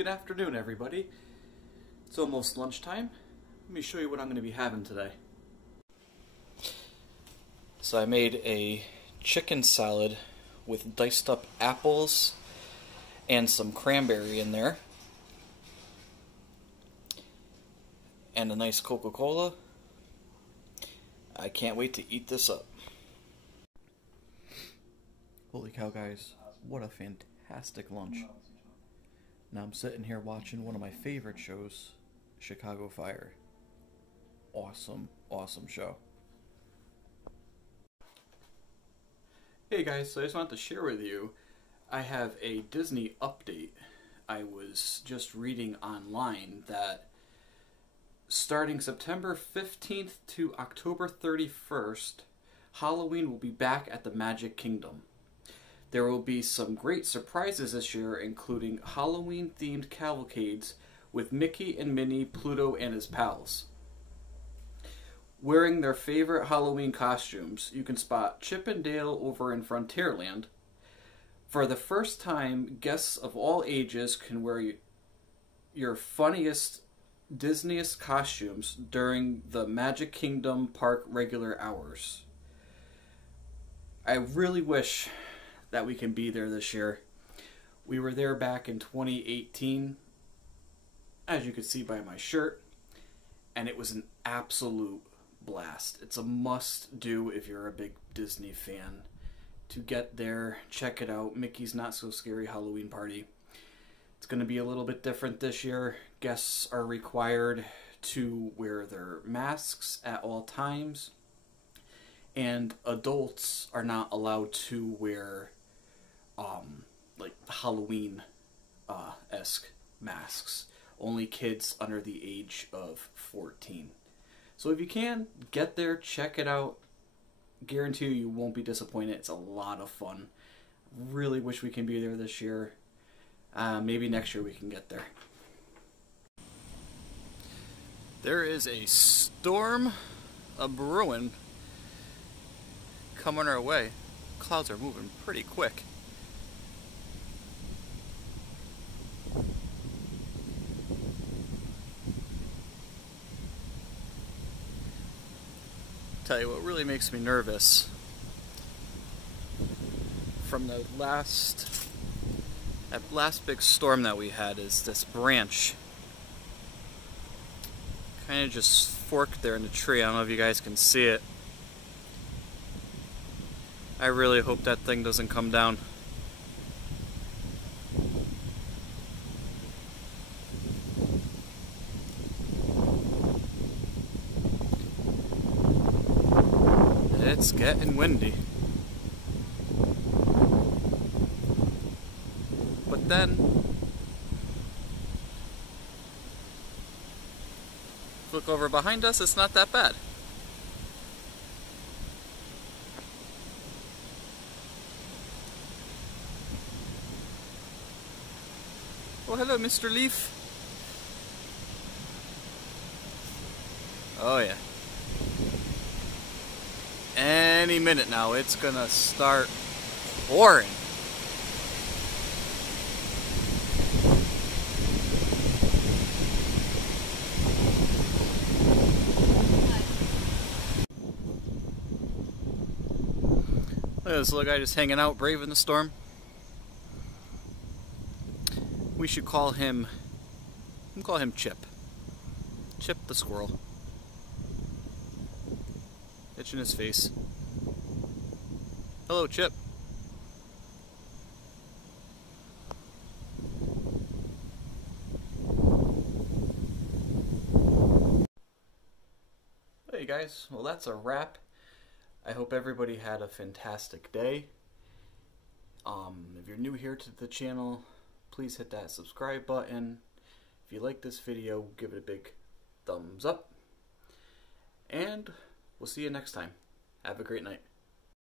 Good afternoon, everybody. It's almost lunchtime. Let me show you what I'm going to be having today. So I made a chicken salad with diced up apples and some cranberry in there. And a nice Coca-Cola. I can't wait to eat this up. Holy cow, guys. What a fantastic lunch. Now I'm sitting here watching one of my favorite shows, Chicago Fire. Awesome, awesome show. Hey guys, so I just wanted to share with you, I have a Disney update. I was just reading online that starting September 15th to October 31st, Halloween will be back at the Magic Kingdom. There will be some great surprises this year, including Halloween-themed cavalcades with Mickey and Minnie, Pluto, and his pals. Wearing their favorite Halloween costumes, you can spot Chip and Dale over in Frontierland. For the first time, guests of all ages can wear your funniest, Disneyest costumes during the Magic Kingdom Park regular hours. I really wish that we can be there this year. We were there back in 2018, as you can see by my shirt, and it was an absolute blast. It's a must-do if you're a big Disney fan. To get there, check it out. Mickey's Not So Scary Halloween Party. It's going to be a little bit different this year. Guests are required to wear their masks at all times, and adults are not allowed to wear like Halloween-esque masks. Only kids under the age of 14. So if you can, get there, check it out. Guarantee you won't be disappointed. It's a lot of fun. Really wish we can be there this year. Maybe next year we can get there. There is a storm a-brewing coming our way. Clouds are moving pretty quick. Tell you what really makes me nervous from the last big storm that we had is this branch kind of just forked there in the tree. I don't know if you guys can see it. I really hope that thing doesn't come down. It's getting windy. But then, look over behind us, it's not that bad. Oh, hello, Mr. Leaf. Oh, yeah. Any minute now, it's gonna start pouring. Look at this little guy just hanging out, braving the storm. We should call him, Chip. Chip the squirrel. Itching his face. Hello, Chip. Hey guys, well that's a wrap. I hope everybody had a fantastic day. If you're new here to the channel, please hit that subscribe button. If you like this video, give it a big thumbs up. And we'll see you next time. Have a great night.